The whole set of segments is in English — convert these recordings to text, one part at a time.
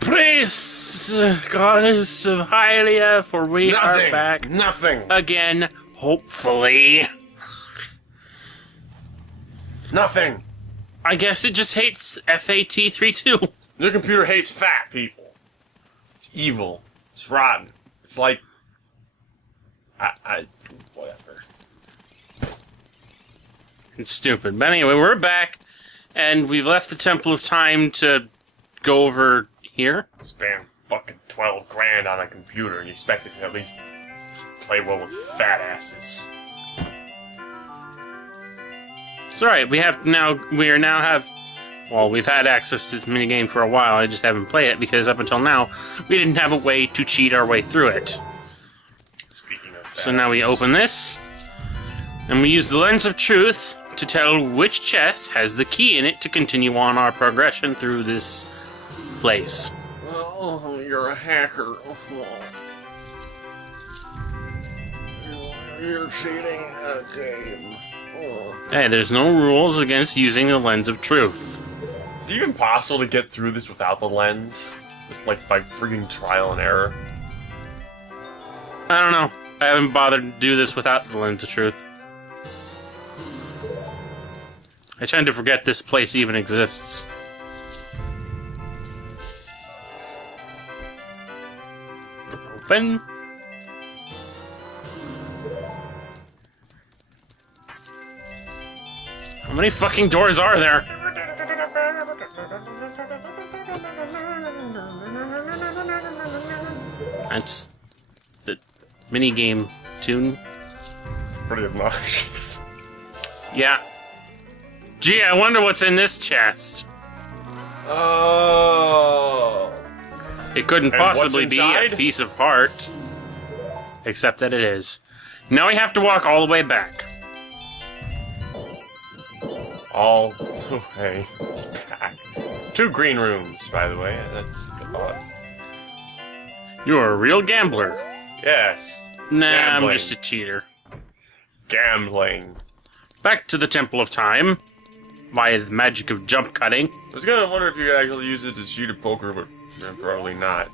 Praise goddess of Hylia, for we are back. Nothing. Again, hopefully. Nothing. I guess it just hates FAT32. Your computer hates fat people. It's evil. It's rotten. It's like... whatever. It's stupid. But anyway, we're back, and we've left the Temple of Time to go over here. Spend fucking 12 grand on a computer and you expect it to at least play well with fat asses. It's alright, we've had access to this minigame for a while, I just haven't played it because up until now, we didn't have a way to cheat our way through it. Speaking of fat So now we open this, and we use the lens of truth to tell which chest has the key in it to continue on our progression through this place. Oh, you're a hacker. You're cheating a game. Oh. Hey, there's no rules against using the lens of truth. Is it even possible to get through this without the lens? Just like by freaking trial and error? I don't know. I haven't bothered to do this without the lens of truth. I tend to forget this place even exists. Open. How many fucking doors are there? That's the minigame tune. It's pretty obnoxious. Yeah. Gee, I wonder what's in this chest. Oh. It couldn't And what's possibly be a inside? piece of heart. Except that it is. Now we have to walk all the way back. All the way back. 2 green rooms, by the way. That's odd. You're a real gambler. Yes. Nah, Gambling. I'm just a cheater. Gambling. Back to the Temple of Time. Via the magic of jump cutting. I was gonna wonder if you could actually use it to cheat at poker, but probably not.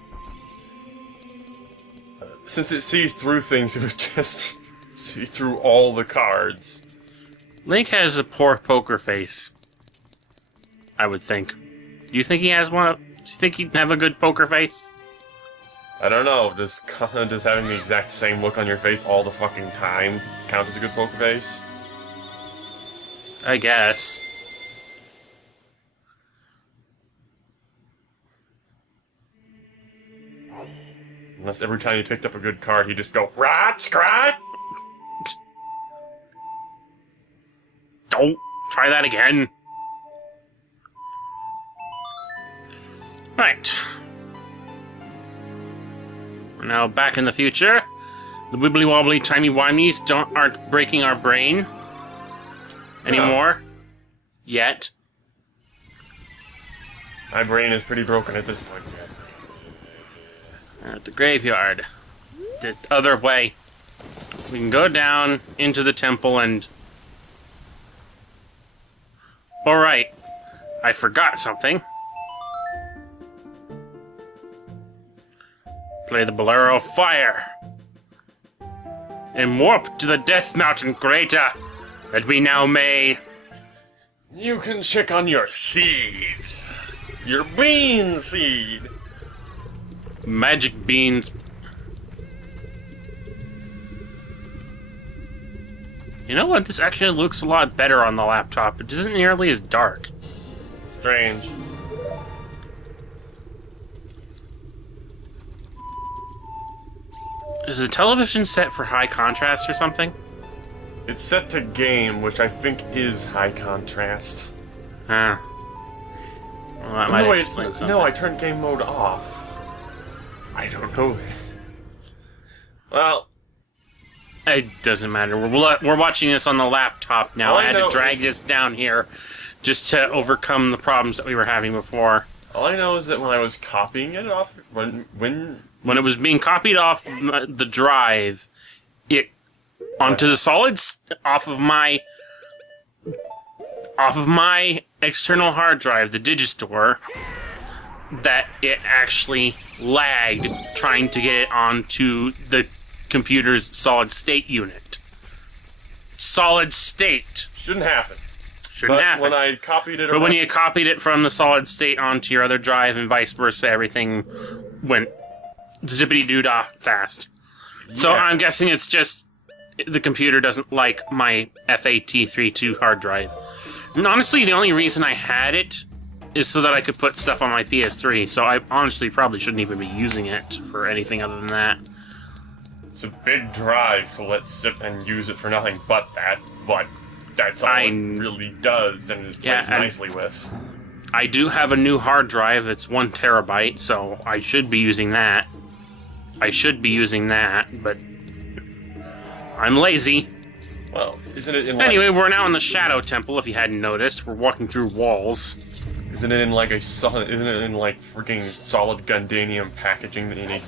Since it sees through things, it would just see through all the cards. Link has a poor poker face. I would think. Do you think he has one? Do you think he'd have a good poker face? I don't know, does having the exact same look on your face all the fucking time count as a good poker face? I guess. Unless every time you picked up a good card, you just go, rat, scrat! Don't try that again. Right. We're now back in the future. The wibbly wobbly timey wimeys aren't breaking our brain anymore. Yet. My brain is pretty broken at this point. At the graveyard. The other way. We can go down into the temple and... Alright. I forgot something. Play the Bolero of Fire. And warp to the Death Mountain Crater, that we now may... You can check on your seeds. Your bean seed. Magic beans. You know what? This actually looks a lot better on the laptop. It isn't nearly as dark. Strange. Is the television set for high contrast or something? It's set to game, which I think is high contrast. Huh. Well, that might No, explain something. no, I turned game mode off. I don't know this. Well, it doesn't matter. We're watching this on the laptop now. All I I had to know drag is- this down here just to overcome the problems that we were having before. all I know is that when I was copying it off, when When it was being copied off the drive, it onto the solids off of my external hard drive, the Digistore, that it actually lagged trying to get it onto the computer's solid state unit. Solid state. Shouldn't happen. Shouldn't happen. When I copied it, but when you copied it from the solid state onto your other drive and vice versa, everything went zippity-doo-dah fast. So I'm guessing it's just the computer doesn't like my FAT32 hard drive. And honestly, the only reason I had it is so that I could put stuff on my PS3, so I honestly probably shouldn't even be using it for anything other than that. It's a big drive to let sit and use it for nothing but that, but that's all it really does and it plays nicely with. I do have a new hard drive, it's 1 terabyte, so I should be using that. But I'm lazy. Well, isn't it in Anyway, we're now in the Shadow Temple, if you hadn't noticed. We're walking through walls. Isn't it in like freaking solid Gundanium packaging that you need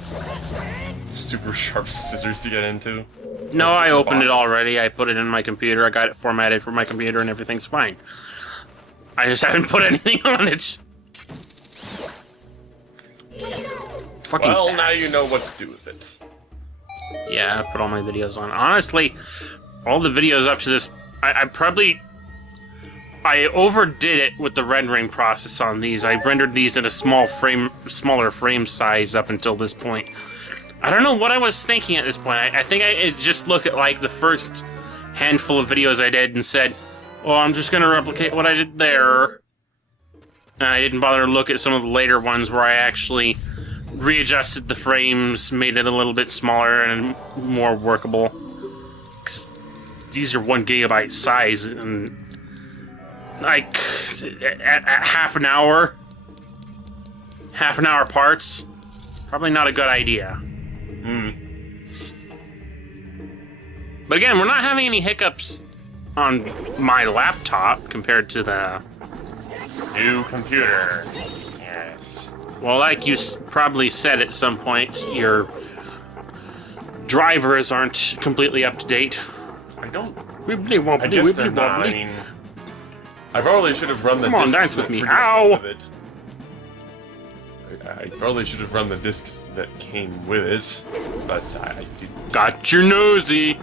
super sharp scissors to get into? No, I opened it already. I put it in my computer. I got it formatted for my computer, and everything's fine. I just haven't put anything on it. Fucking well, bats. now you know what to do with it. Yeah, I put all my videos on. Honestly, all the videos up to this, I overdid it with the rendering process on these. I rendered these at a smaller frame size up until this point. I don't know what I was thinking at this point. I think I just looked at like the first handful of videos I did and said, well, I'm just going to replicate what I did there. And I didn't bother to look at some of the later ones where I actually readjusted the frames, made it a little bit smaller and more workable. 'Cause these are 1 gigabyte size, and like at half an hour parts, probably not a good idea. But again, we're not having any hiccups on my laptop compared to the new computer. Yes. Well, like you probably said at some point, your drivers aren't completely up to date. I don't. I guess they're not. I mean, I probably should have run the discs. Come on, dance with me. Ow! I probably should have run the discs that came with it, but I didn't. Got your nosy.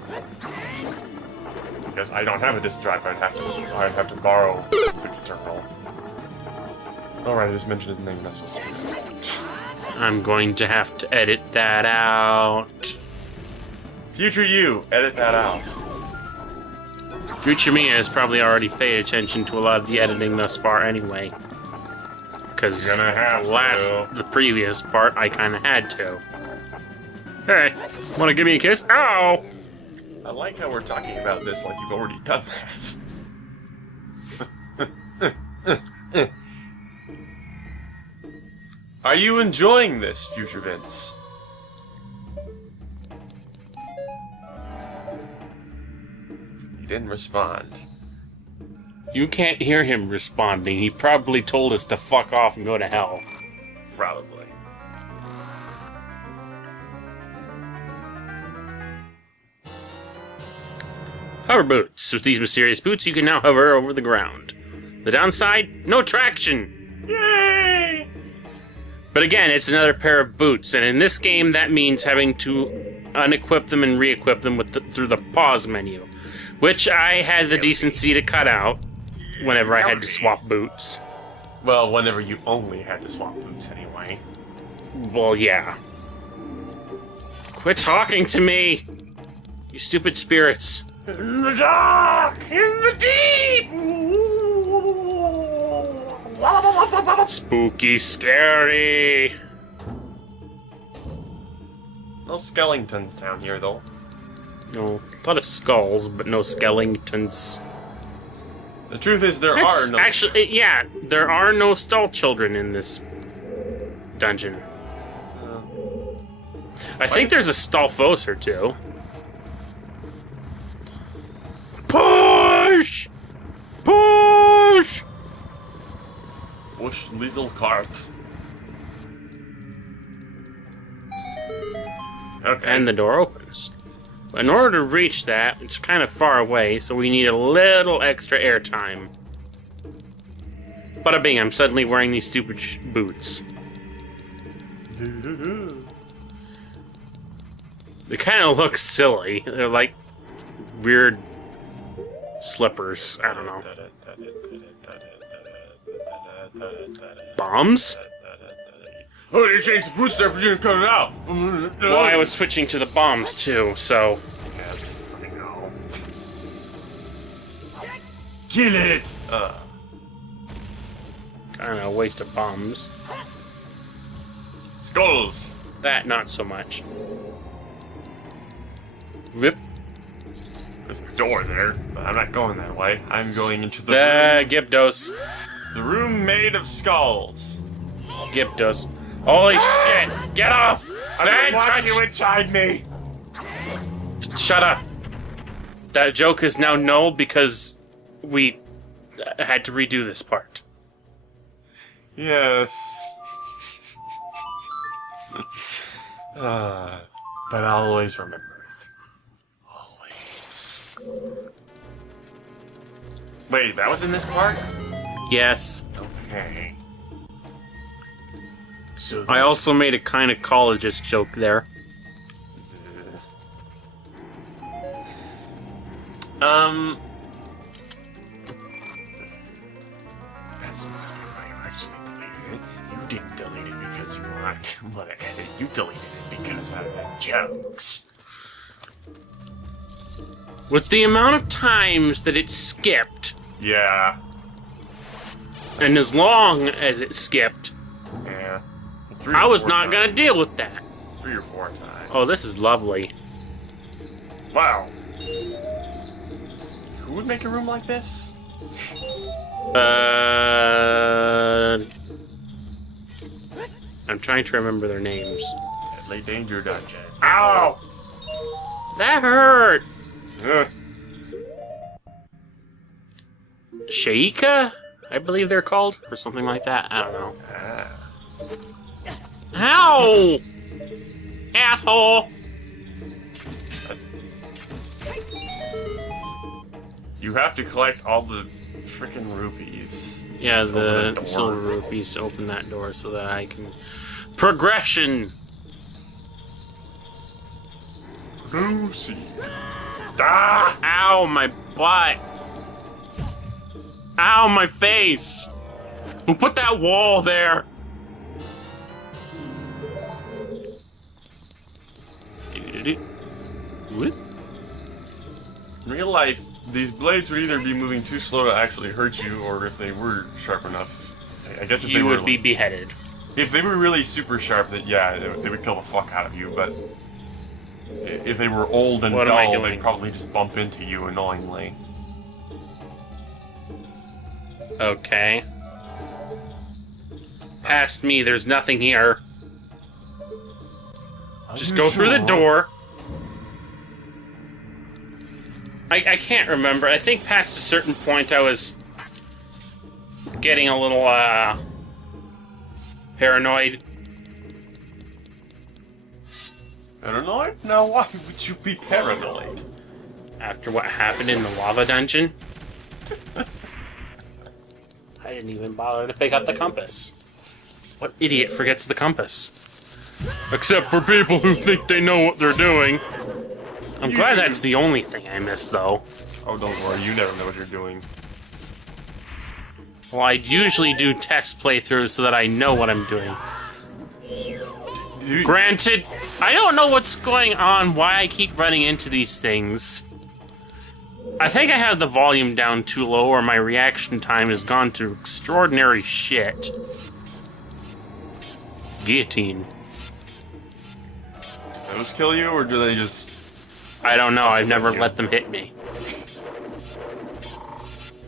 Because I don't have a disk drive, I'd have to borrow this external. Alright, I just mentioned his name, that's supposed to be. I'm going to have to edit that out. Future you, edit that out. Future me has probably already paid attention to a lot of the editing thus far anyway. Because the previous part, I kind of had to. Hey, want to give me a kiss? Ow! I like how we're talking about this like you've already done that. Are you enjoying this, Future Vince? He didn't respond. You can't hear him responding. He probably told us to fuck off and go to hell. Probably. Hover boots. With these mysterious boots, you can now hover over the ground. The downside? No traction! Yay! But again, it's another pair of boots, and in this game, that means having to unequip them and re-equip them through the pause menu, which I had the decency to cut out whenever I had to swap boots. Well, whenever you only had to swap boots anyway. Well, yeah. Quit talking to me! You stupid spirits. In the dark! In the deep! Spooky, scary. No skeletons down here, though. No, a lot of skulls, but no skeletons. The truth is, there are no... Actually, yeah, there are no stall children in this dungeon. I think there's a Stalfos or two. Push! Push! Push little cart. Okay. And the door opens. In order to reach that, it's kind of far away, so we need a little extra airtime. Bada bing, I'm suddenly wearing these stupid boots. They kind of look silly. They're like weird slippers. I don't know. Bombs? Oh, you changed the booster, but you didn't cut it out. Well, I was switching to the bombs too, so. Yes, I know. Kill it! Kind of a waste of bombs. Skulls! That, not so much. Rip. There's a door there, but I'm not going that way. I'm going into the room. Gyptos. The room made of skulls. Gyptos. Holy shit! Get off! I don't want you inside me! Shut up. That joke is now null because we had to redo this part. Yes. But I'll always remember it. Always. Wait, that was in this part? Yes. Okay. So I also made a kind of collegeist joke there. That's why you actually deleted it. You didn't delete it because you want to edit. You deleted it because of the jokes. With the amount of times that it skipped, Yeah. and as long as it skipped, Yeah. I was not gonna deal with that. 3 or 4 times. Oh, this is lovely. Wow. Who would make a room like this? I'm trying to remember their names. Deadly Danger Dungeon. Ow! That hurt! Ugh. Sheikah? I believe they're called, or something like that. I don't know. Ow! Asshole! You have to collect all the freaking rupees. Yeah, Just open the door. silver rupees to open that door so that I can... Progression! Lucy. Ah! Ow, my butt! Ow, my face! Who put that wall there? What? In real life, these blades would either be moving too slow to actually hurt you, or if they were sharp enough, I guess if they You were would be beheaded. if they were really super sharp, that yeah, they would kill the fuck out of you. But if they were old and What am I dull, doing? they'd probably just bump into you annoyingly. Okay. Past me, there's nothing here. Just go through the door. I can't remember. I think past a certain point I was getting a little, paranoid. Paranoid? Now why would you be paranoid? After what happened in the lava dungeon. I didn't even bother to pick up the compass. What idiot forgets the compass? Except for people who think they know what they're doing. I'm glad that's the only thing I missed, though. Oh, don't worry, you never know what you're doing. Well, I usually do test playthroughs so that I know what I'm doing. Granted, I don't know what's going on, why I keep running into these things. I think I have the volume down too low, or my reaction time has gone to extraordinary shit. Guillotine. Do those kill you, or do they just... I don't know, I've never let them hit me.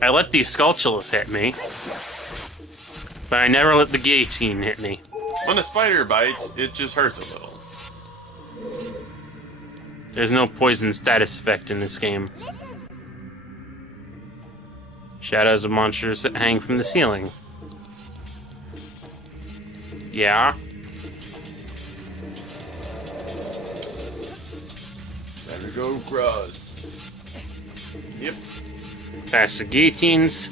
I let these sculptures hit me, but I never let the guillotine hit me. When a spider bites, it just hurts a little. There's no poison status effect in this game. Shadows of monsters that hang from the ceiling. Yeah? There we go, Gross. Yep. Past the guillotines.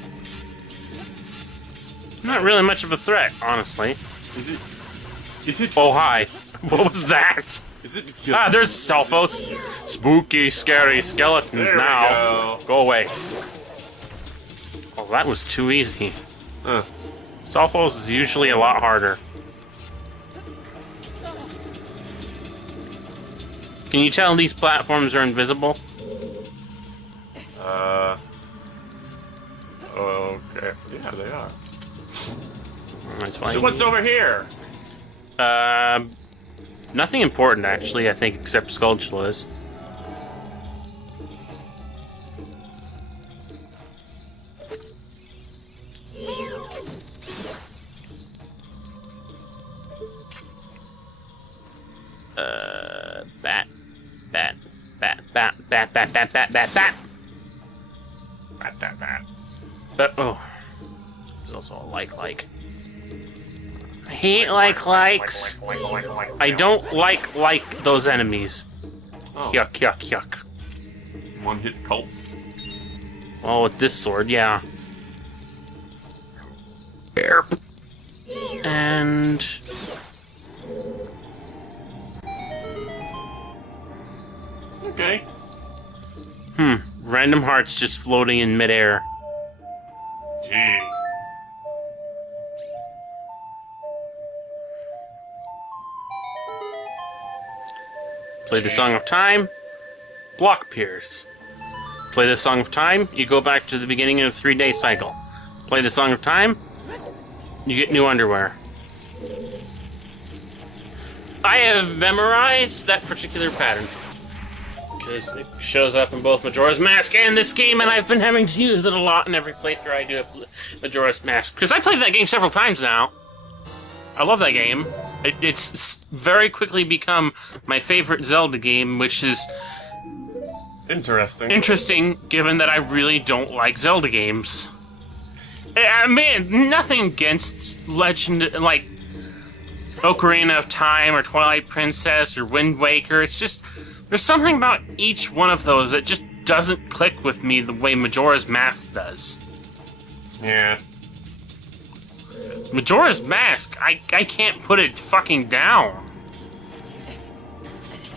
Not really much of a threat, honestly. Is it? Is it? Oh, hi. What was that? Is it? Ah, there's Selphos. Spooky, scary skeletons There now. we Go away. Oh, that was too easy. go. Selphos is usually a lot harder. Can you tell these platforms are invisible? Okay. Yeah, they are. That's why. So what's over here? Nothing important actually, I think, except Skulltulas. Bat. Bat. Bat. Bat. Bat. Bat. Bat. Bat. Bat. Bat. Bat. Oh. There's also a like. I hate likes. I don't like those enemies. Oh. Yuck. One-hit cult. Well, with this sword, yeah. And... Okay. Random hearts just floating in midair. Gee. Play the Song of Time, block appears. Play the Song of Time, you go back to the beginning of the 3-day cycle. Play the Song of Time, you get new underwear. I have memorized that particular pattern. Because it shows up in both Majora's Mask and this game, and I've been having to use it a lot in every playthrough I do of Majora's Mask. Because I played that game several times now. I love that game. It's very quickly become my favorite Zelda game, which is interesting, given that I really don't like Zelda games. I mean, nothing against Legend, like Ocarina of Time or Twilight Princess or Wind Waker. It's just, there's something about each one of those that just doesn't click with me the way Majora's Mask does. Yeah. Majora's Mask, I can't put it fucking down.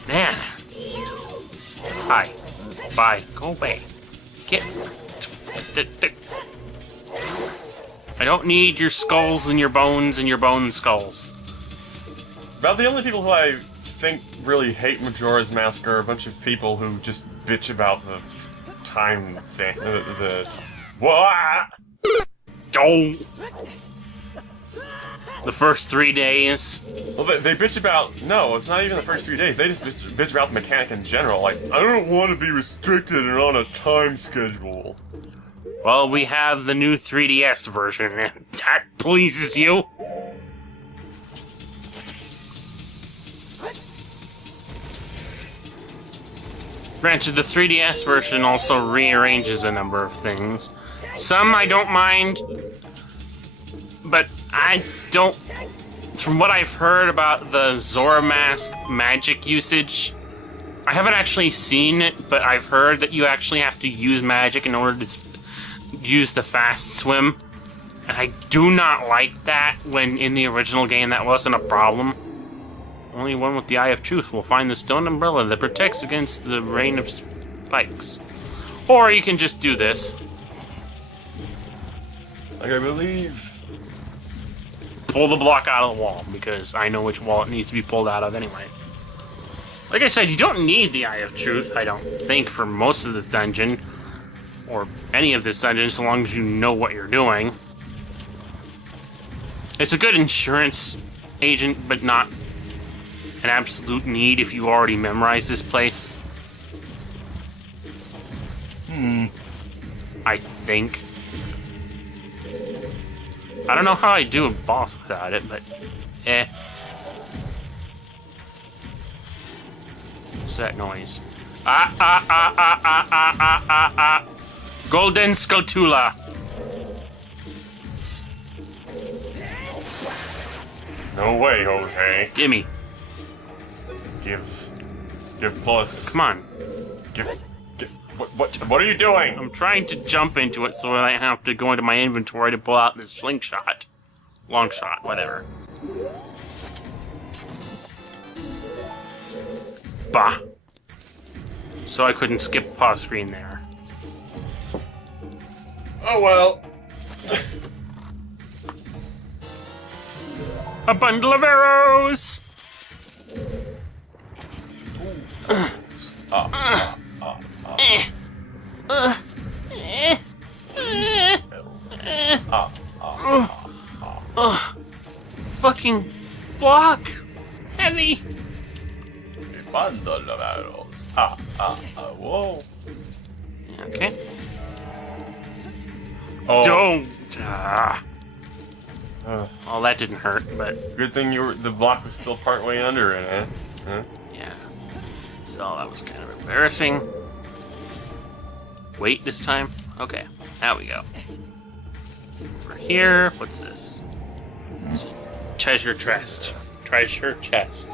Man. Hi. Bye. Go away. Get... I don't need your skulls and your bone skulls. About the only people who I think really hate Majora's Mask are a bunch of people who just bitch about the time thing. What? Oh! The first 3 days. Well, they bitch about... No, it's not even the first 3 days. They just bitch about the mechanic in general. Like, I don't want to be restricted and on a time schedule. Well, we have the new 3DS version, and that pleases you. Granted, the 3DS version also rearranges a number of things. Some I don't mind, but I don't... From what I've heard about the Zora Mask magic usage, I haven't actually seen it, but I've heard that you actually have to use magic in order to use the fast swim. And I do not like that when in the original game that wasn't a problem. Only one with the Eye of Truth will find the stone umbrella that protects against the rain of spikes. Or you can just do this. Like, I believe... Pull the block out of the wall, because I know which wall it needs to be pulled out of anyway. Like I said, you don't need the Eye of Truth, I don't think, for most of this dungeon. Or any of this dungeon, so long as you know what you're doing. It's a good insurance agent, but not an absolute need if you already memorized this place. I think. I don't know how I do a boss without it, but eh. What's that noise? Golden Skulltula. No way, Jose. Gimme. Give plus. Come on. What are you doing? I'm trying to jump into it so that I have to go into my inventory to pull out this slingshot. Long shot, whatever. Bah. So I couldn't skip pause screen there. Oh well. A bundle of arrows! Fucking block! Heavy! A bundle of arrows. Whoa. Okay. Oh. Don't! Well, that didn't hurt, but... Good thing the block was still part way under it, eh? Huh? Yeah. So that was kind of embarrassing. Wait this time? Okay, now we go. Over here, what's this? Treasure chest. Treasure chest.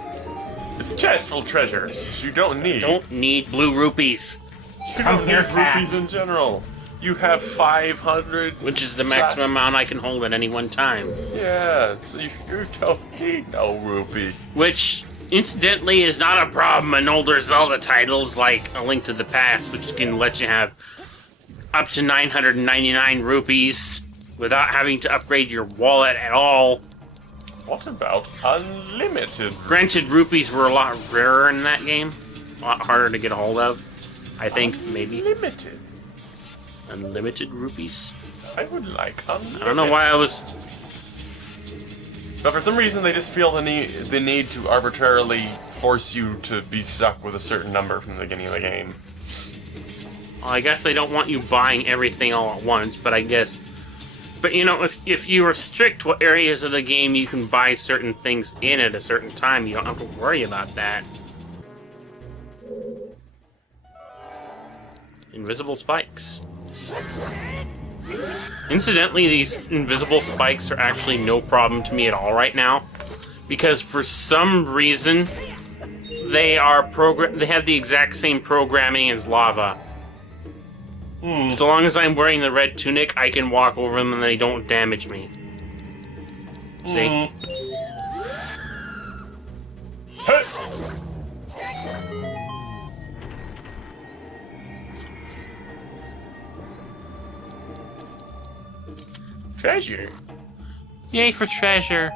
It's a chest full of treasures you don't need. Don't need blue rupees. You Come don't here, need rupees in general. You have 500. Which is the maximum amount I can hold at any one time. Yeah, so you don't need no rupee. Which, incidentally, is not a problem in older Zelda titles like A Link to the Past, which can let you have up to 999 rupees without having to upgrade your wallet at all. What about unlimited? Granted, rupees were a lot rarer in that game. A lot harder to get a hold of. I think, maybe. Unlimited? Unlimited rupees? I would like unlimited. I don't know why I was... But for some reason, they just feel the need to arbitrarily force you to be stuck with a certain number from the beginning of the game. Well, I guess they don't want you buying everything all at once, but I guess... But, you know, if you restrict what areas of the game you can buy certain things in at a certain time, you don't have to worry about that. Invisible spikes. Incidentally, these invisible spikes are actually no problem to me at all right now, because for some reason they have the exact same programming as lava. So long as I'm wearing the red tunic, I can walk over them and they don't damage me. See? Treasure? Yay for treasure.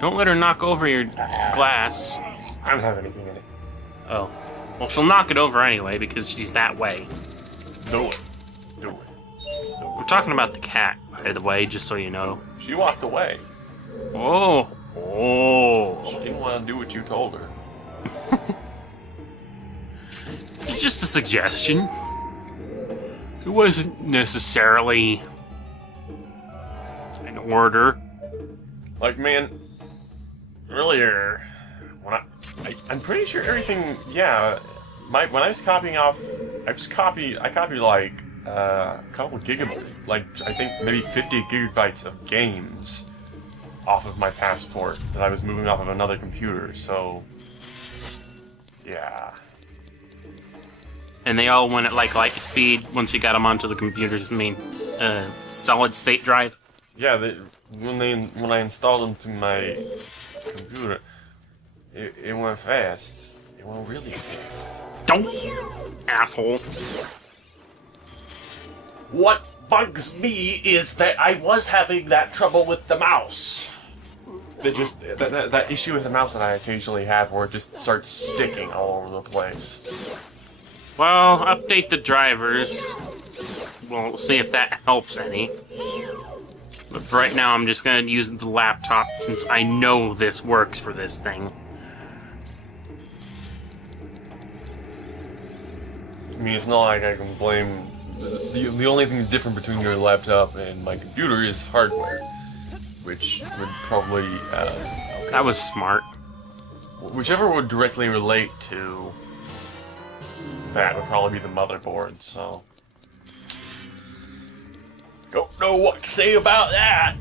Don't let her knock over your glass. I don't have anything in it. Oh. Well, she'll knock it over anyway because she's that way. Do it. Do it. I'm talking about the cat, by the way, just so you know. She walked away. Oh. Oh. She didn't want to do what you told her. It's just a suggestion. It wasn't necessarily an order. Like, man, earlier, when I'm pretty sure everything, yeah, when I was copying off, I copied like a couple of gigabytes, like I think maybe 50 gigabytes of games off of my passport that I was moving off of another computer, so yeah. And they all went at like light speed once you got them onto the computer's main solid state drive. Yeah, when I installed them to my computer, it went fast. It went really fast. Don't, asshole. What bugs me is that I was having that trouble with the mouse. That issue with the mouse that I occasionally have, where it just starts sticking all over the place. Well, update the drivers. We'll see if that helps any. But for right now, I'm just going to use the laptop since I know this works for this thing. I mean, it's not like I can blame... The only thing different between your laptop and my computer is hardware, which would probably... That was smart. Whichever would directly relate to that would probably be the motherboard, so... Don't know what to say about that.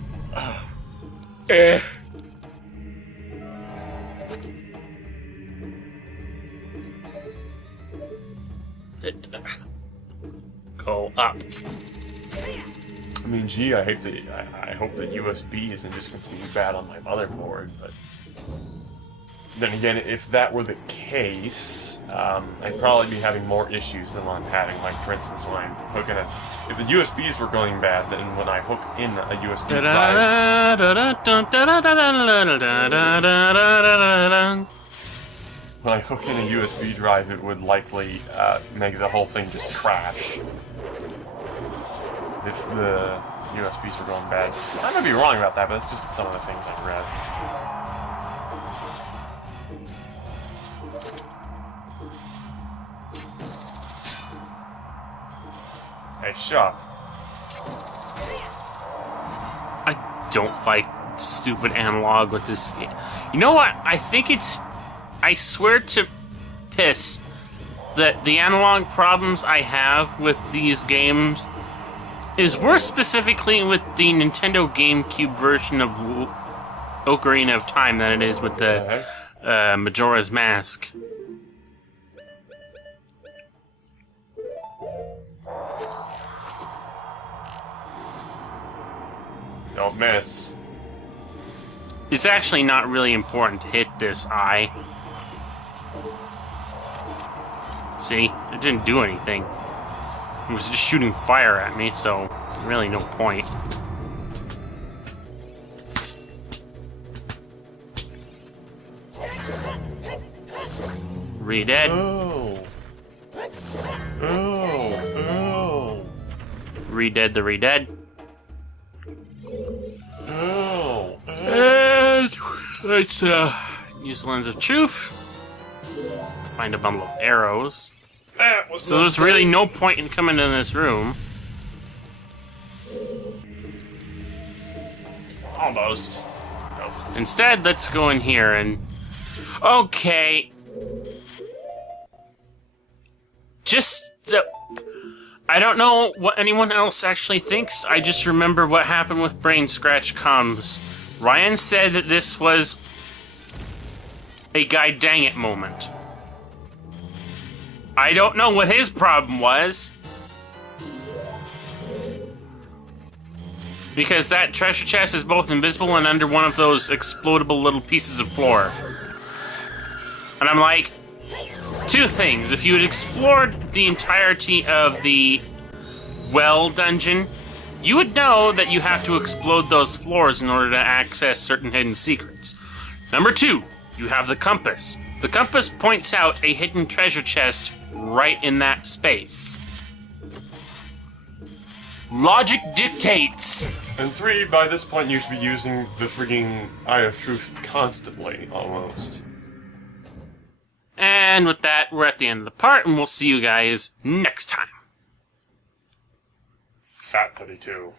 Go up. I mean, gee, I hope that USB isn't just completely bad on my motherboard, but Then again, if that were the case, I'd probably be having more issues than what I'm having. Like, for instance, when I'm hooking it, if the USBs were going bad, then when I hook in a USB drive, when I hook in a USB drive, it would likely make the whole thing just crash. If the USBs were going bad. I might be wrong about that, but that's just some of the things I've read. Hey, shot. I don't like stupid analog with this. You know what? I think it's... I swear to piss that the analog problems I have with these games is worse specifically with the Nintendo GameCube version of Ocarina of Time than it is with the Majora's Mask. Don't miss. It's actually not really important to hit this eye. See? It didn't do anything. It was just shooting fire at me, so really no point. Re-dead. Oh. Oh. Re-dead the re-dead. Oh. And let's use Lens of Truth. Find a bundle of arrows. So there's really no point in coming in this room. Almost. Instead, let's go in here and... Okay. Just... I don't know what anyone else actually thinks. I just remember what happened with Brain Scratch Comes. Ryan said that this was a guy dang it moment. I don't know what his problem was. Because that treasure chest is both invisible and under one of those explodable little pieces of floor. And I'm like, two things. If you had explored the entirety of the well dungeon, you would know that you have to explode those floors in order to access certain hidden secrets. Number two, you have the compass. The compass points out a hidden treasure chest right in that space. Logic dictates. And three, by this point you should be using the frigging Eye of Truth constantly, almost. And with that, we're at the end of the part, and we'll see you guys next time. Fat 32.